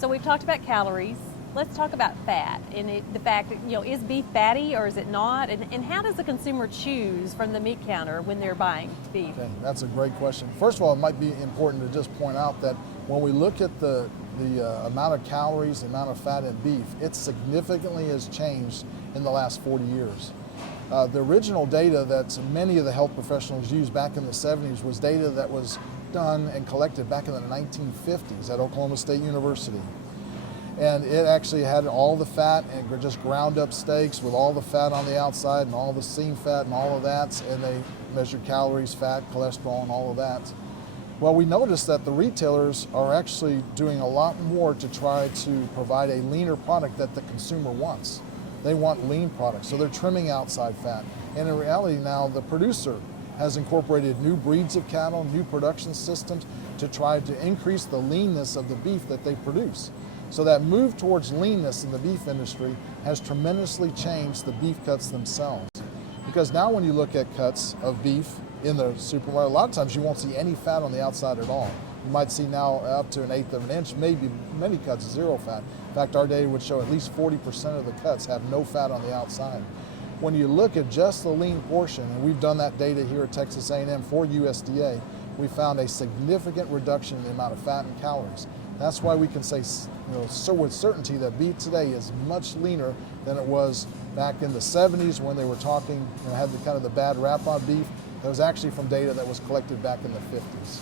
So we've talked about calories. Let's talk about fat and the fact that, is beef fatty or is it not? And how does the consumer choose from the meat counter when they're buying beef? Okay, that's a great question. First of all, it might be important to just point out that when we look at the amount of calories, the amount of fat in beef, it significantly has changed in the last 40 years. The original data that many of the health professionals used back in the 70s was data that was done and collected back in the 1950s at Oklahoma State University. And it actually had all the fat and just ground up steaks with all the fat on the outside and all the seam fat and all of that. And they measured calories, fat, cholesterol, and all of that. Well, we noticed that the retailers are actually doing a lot more to try to provide a leaner product that the consumer wants. They want lean products, so they're trimming outside fat. And in reality now, the producer has incorporated new breeds of cattle, new production systems to try to increase the leanness of the beef that they produce. So that move towards leanness in the beef industry has tremendously changed the beef cuts themselves. Because now when you look at cuts of beef in the supermarket, a lot of times you won't see any fat on the outside at all. You might see now up to 1/8 of an inch, maybe many cuts zero fat. In fact, our data would show at least 40% of the cuts have no fat on the outside. When you look at just the lean portion, and we've done that data here at Texas A&M for USDA, we found a significant reduction in the amount of fat and calories. That's why we can say, so with certainty that beef today is much leaner than it was back in the 70s when they were talking, had the kind of the bad rap on beef. That was actually from data that was collected back in the 50s.